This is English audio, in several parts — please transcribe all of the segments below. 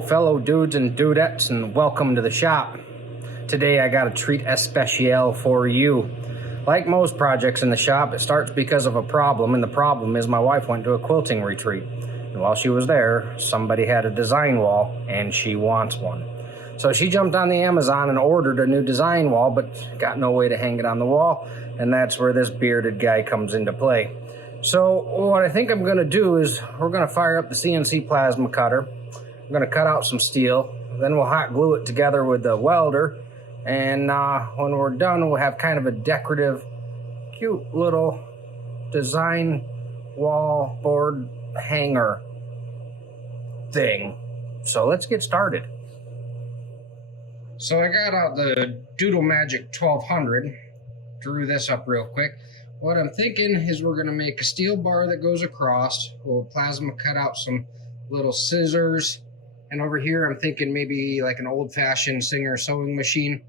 Hello fellow dudes and dudettes, and welcome to the shop. Today I got a treat especial for you. Like most projects in the shop, it starts because of a problem, and the problem is my wife went to a quilting retreat. And while she was there, somebody had a design wall and she wants one. So she jumped on the Amazon and ordered a new design wall, but got no way to hang it on the wall, and that's where this bearded guy comes into play. So what I think I'm gonna do is we're gonna fire up the CNC plasma cutter. I'm gonna cut out some steel, then we'll hot glue it together with the welder, and when we're done, we'll have kind of a decorative, cute little design wall board hanger thing. So let's get started. So I got out the Doodle Magic 1200, drew this up real quick. What I'm thinking is we're gonna make a steel bar that goes across. We'll plasma cut out some little scissors. And over here, I'm thinking maybe like an old-fashioned Singer sewing machine.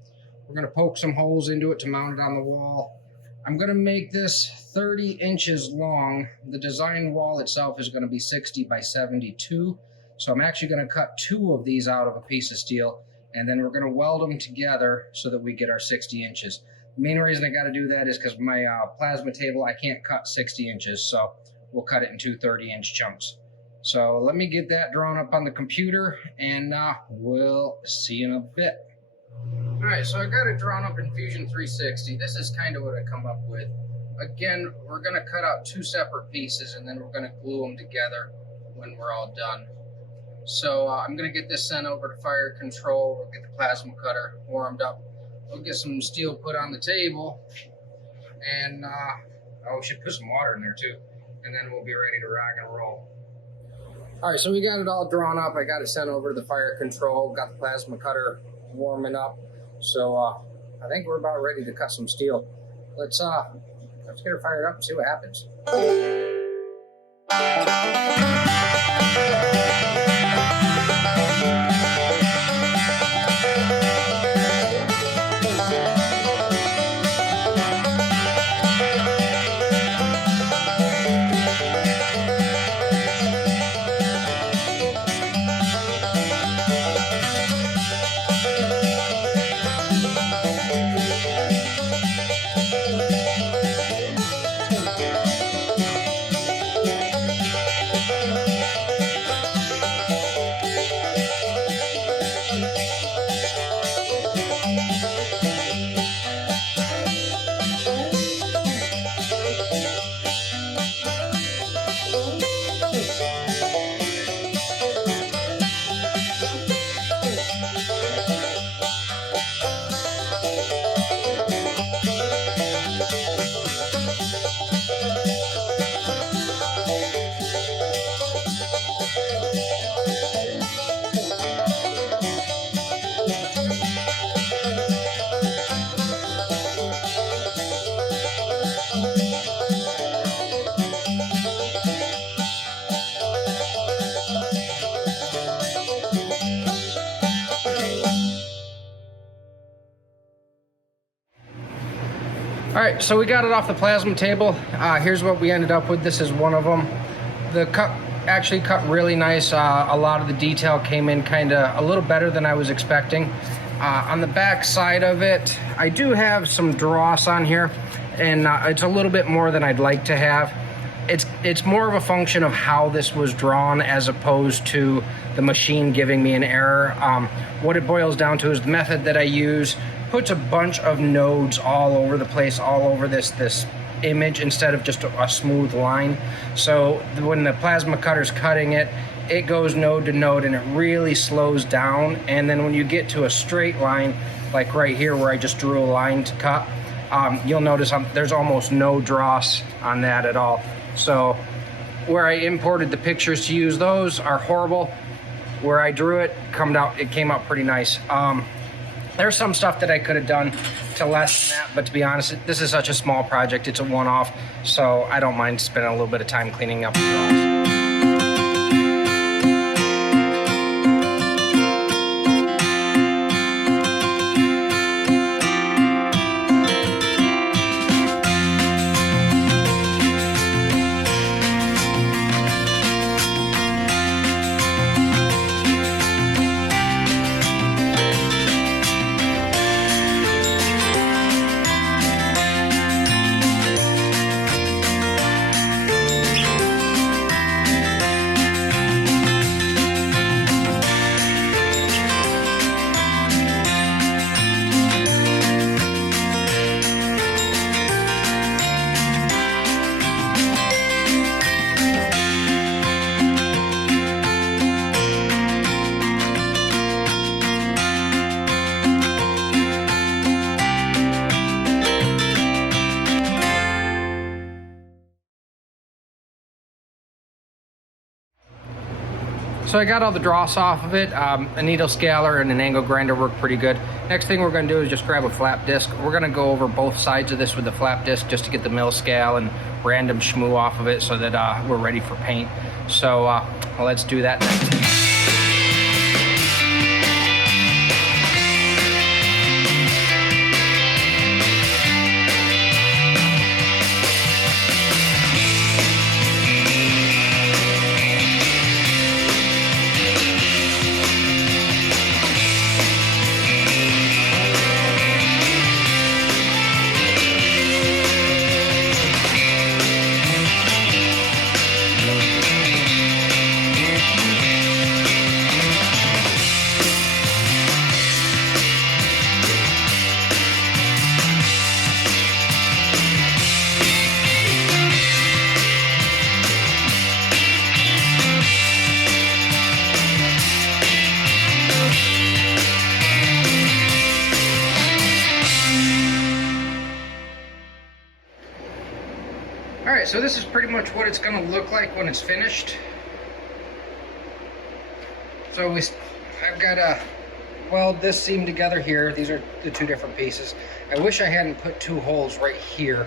We're gonna poke some holes into it to mount it on the wall. I'm gonna make this 30 inches long. The design wall itself is gonna be 60 by 72. So I'm actually gonna cut 2 of these out of a piece of steel, and then we're gonna weld them together so that we get our 60 inches. The main reason I gotta do that is because my plasma table, I can't cut 60 inches, so we'll cut it in 2 30-inch chunks. So let me get that drawn up on the computer, and we'll see you in a bit. All right, so I got it drawn up in Fusion 360. This is kind of what I come up with. Again, we're gonna cut out 2 separate pieces, and then we're gonna glue them together when we're all done. So I'm gonna get this sent over to fire control. We'll get the plasma cutter warmed up. We'll get some steel put on the table, and we should put some water in there too, and then we'll be ready to rock and roll. All right, so we got it all drawn up. I got it sent over to the fire control, got the plasma cutter warming up. So I think we're about ready to cut some steel. Let's get her fired up and see what happens. All right, so we got it off the plasma table. Here's what we ended up with. This is one of them. The cut actually cut really nice. A lot of the detail came in kind of a little better than I was expecting. On the back side of it, I do have some dross on here, and it's a little bit more than I'd like to have. It's more of a function of how this was drawn as opposed to the machine giving me an error. What it boils down to is the method that I use puts a bunch of nodes all over the place, all over this image instead of just a smooth line. So when the plasma cutter's cutting it, it goes node to node and it really slows down. And then when you get to a straight line, like right here where I just drew a line to cut, you'll notice there's almost no dross on that at all. So where I imported the pictures to use, those are horrible. Where I drew it, it came out pretty nice. There's some stuff that I could have done to lessen that, but to be honest, this is such a small project, it's a one-off, so I don't mind spending a little bit of time cleaning up the drawings. So I got all the dross off of it. A needle scaler and an angle grinder work pretty good. Next thing we're going to do is just grab a flap disc. We're going to go over both sides of this with the flap disc just to get the mill scale and random schmoo off of it so that we're ready for paint. So let's do that next. Alright, so this is pretty much what it's going to look like when it's finished. So I've got to weld this seam together here. These are the two different pieces. I wish I hadn't put two holes right here.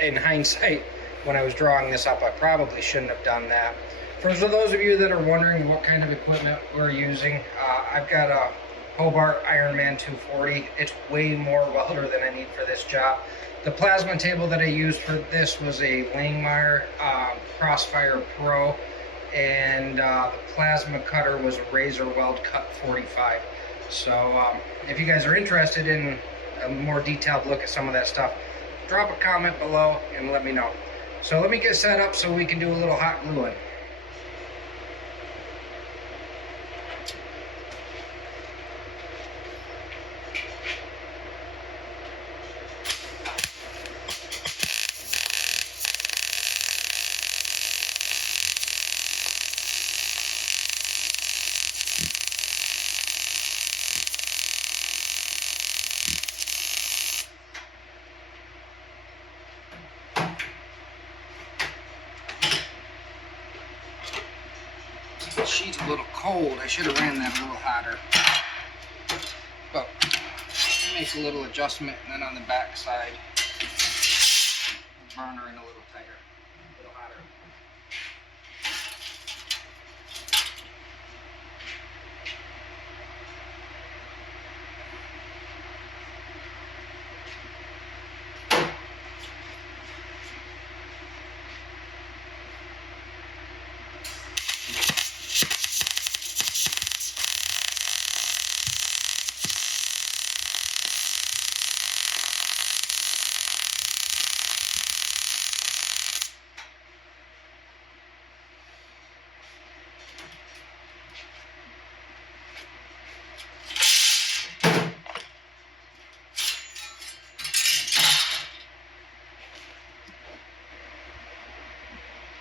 In hindsight, when I was drawing this up, I probably shouldn't have done that. For those of you that are wondering what kind of equipment we're using, I've got a Hobart Ironman 240. It's way more welder than I need for this job. The plasma table that I used for this was a Langmuir Crossfire Pro, and the plasma cutter was a Razor Weld Cut 45. So if you guys are interested in a more detailed look at some of that stuff, drop a comment below and let me know. So let me get set up so we can do a little hot gluing. The sheet's a little cold. I should have ran that a little hotter. But it makes a little adjustment, and then on the back side, burn her in a little tighter, a little hotter.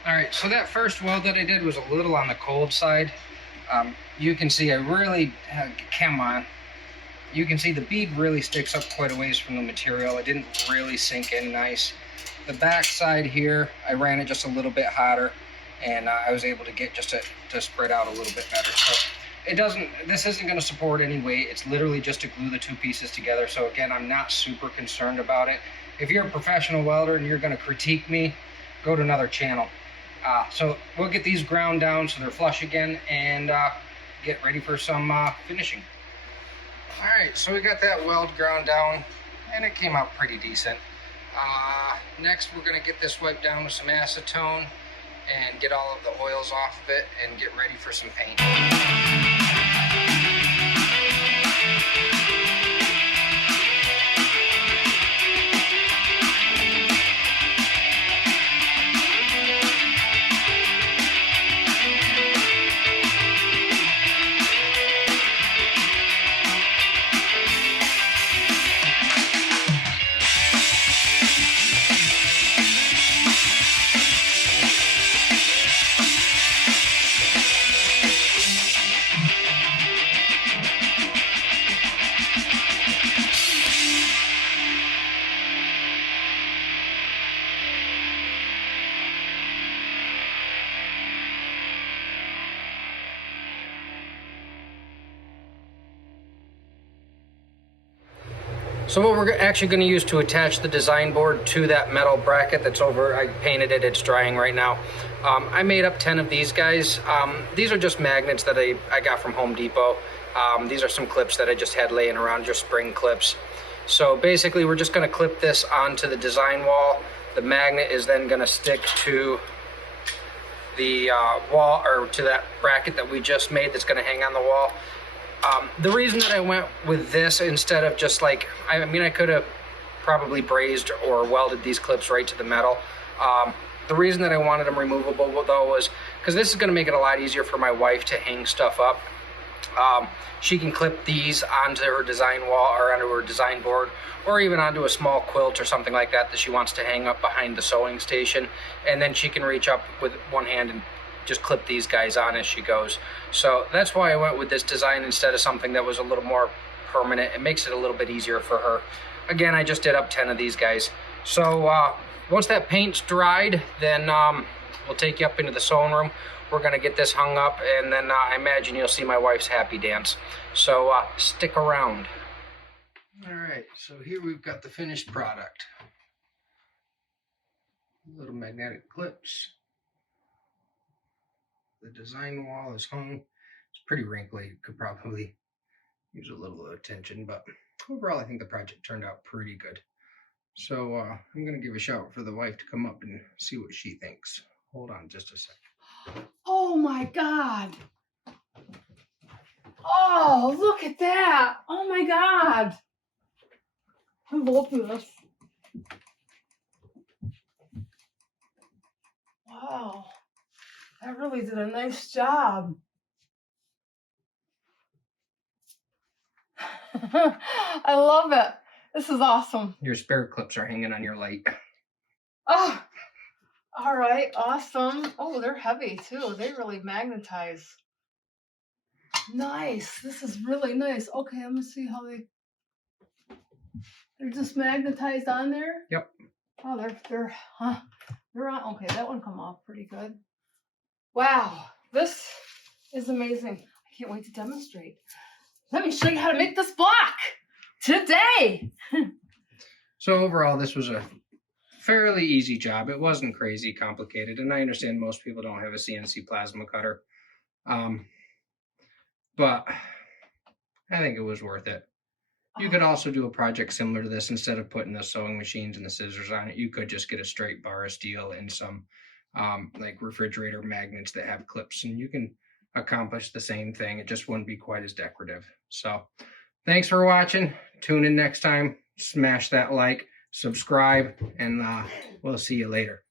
Alright, so that first weld that I did was a little on the cold side. You can see I really, come on, you can see the bead really sticks up quite a ways from the material. It didn't really sink in nice. The back side here, I ran it just a little bit hotter, and I was able to get just to spread out a little bit better. So this isn't going to support any weight. It's literally just to glue the two pieces together. So again, I'm not super concerned about it. If you're a professional welder and you're going to critique me, go to another channel. So we'll get these ground down so they're flush again, and get ready for some finishing. Alright, so we got that weld ground down, and it came out pretty decent. Next we're going to get this wiped down with some acetone and get all of the oils off of it and get ready for some paint. So what we're actually going to use to attach the design board to that metal bracket that's over, I painted it, it's drying right now. I made up 10 of these guys. These are just magnets that I got from Home Depot. These are some clips that I just had laying around, just spring clips. So basically we're just going to clip this onto the design wall. The magnet is then going to stick to the wall, or to that bracket that we just made that's going to hang on the wall. The reason that I went with this instead of just like, I mean, I could have probably brazed or welded these clips right to the metal. The reason that I wanted them removable though was because this is going to make it a lot easier for my wife to hang stuff up. She can clip these onto her design wall or onto her design board, or even onto a small quilt or something like that that she wants to hang up behind the sewing station, and then she can reach up with one hand and just clip these guys on as she goes. So that's why I went with this design instead of something that was a little more permanent. It makes it a little bit easier for her. Again, I just did up 10 of these guys. So once that paint's dried, then we'll take you up into the sewing room. We're gonna get this hung up, and then I imagine you'll see my wife's happy dance. So stick around. All right, so here we've got the finished product. Little magnetic clips. The design wall is hung. It's pretty wrinkly. Could probably use a little attention, but overall I think the project turned out pretty good. So I'm gonna give a shout for the wife to come up and see what she thinks. Hold on just a second. Oh my God. Oh, look at that. Oh my God. I love this. Wow. That really did a nice job. I love it. This is awesome. Your spare clips are hanging on your light. Oh, all right. Awesome. Oh, they're heavy too. They really magnetize. Nice. This is really nice. Okay, I'm gonna see how they're just magnetized on there. Yep. Oh, they're on. Okay, that one come off pretty good. Wow, this is amazing. I can't wait to demonstrate. Let me show you how to make this block today. So overall, this was a fairly easy job. It wasn't crazy complicated, and I understand most people don't have a CNC plasma cutter. But I think it was worth it. You could also do a project similar to this. Instead of putting the sewing machines and the scissors on it, you could just get a straight bar of steel and some like refrigerator magnets that have clips, and you can accomplish the same thing. It just wouldn't be quite as decorative. So thanks for watching. Tune in next time. Smash that like, subscribe, and we'll see you later.